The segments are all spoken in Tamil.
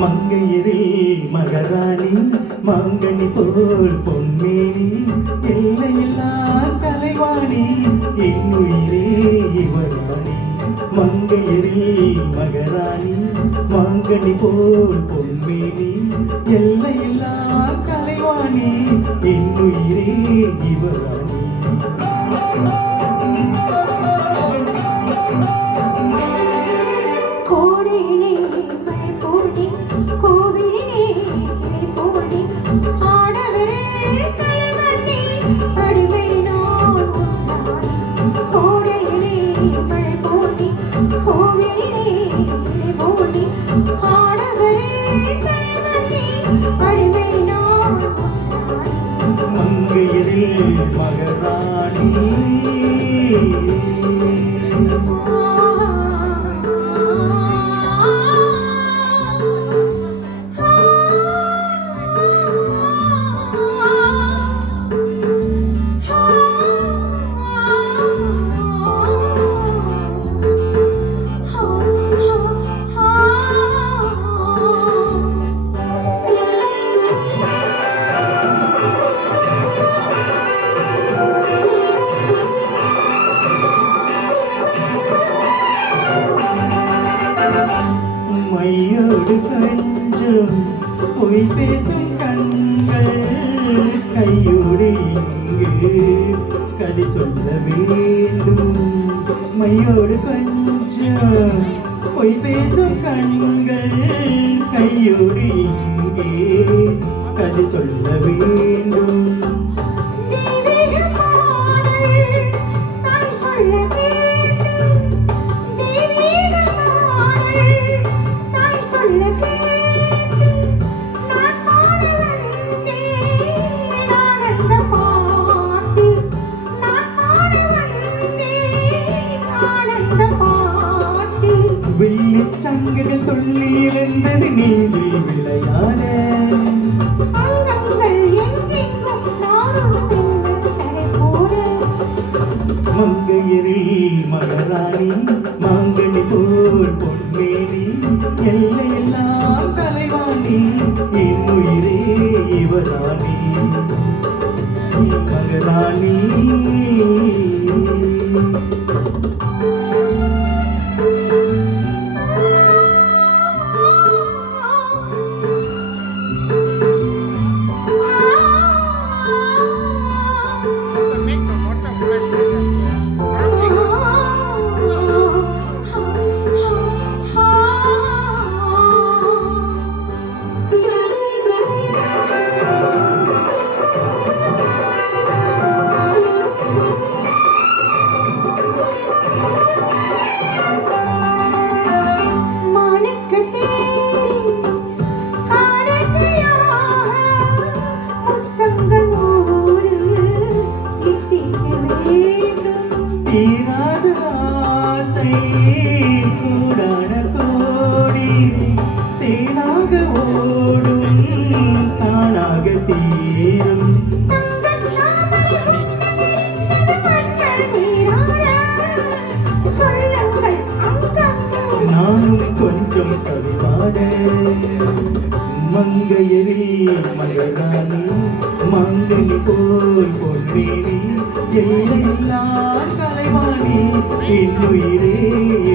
மங்கையரில் மகராணி மாங்கனி போல் பொன்மேனி எல்லையில்லா கலைவாணி என்னுயிரே இவராணி. மங்கையரில் மகராணி மாங்கனி போல் பொன்மேனி எல்லையில்லா கலைவாணி என்னுயிரே இவராணி. மங்கையரில் மகராணி மையோடு கொஞ்சம் பொய் பேசும் கண்கள் கையோடு இங்கு கதை சொல்ல வேண்டும். மையோடு கொஞ்சம் பொய் பேசும் கண்கள் கையோடு இங்கே கதை சொல்ல வேண்டும். வெள்ளிச்சங்குகள் சொல்லி இருந்தது நீரில் விளையாட மங்கையரில் மகராணி மாங்கனி போல் பொன்மேனி எல்லையெல்லாம் கலைவாணி என்னுயிரே இவராணி மகராணி. தீராத ஆசை கூடான கோடி தேனாக ஓடும் தானாக தீரும். நானும் கொஞ்சம் கவிவாட மங்கையரில் மகராணி மாங்கனி போல் பொன்மேனி எல்லையில்லா கலைவாணி என்னுயிரே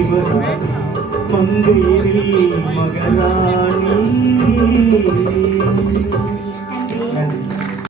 இவராணி. மங்கையரில் மகராணி.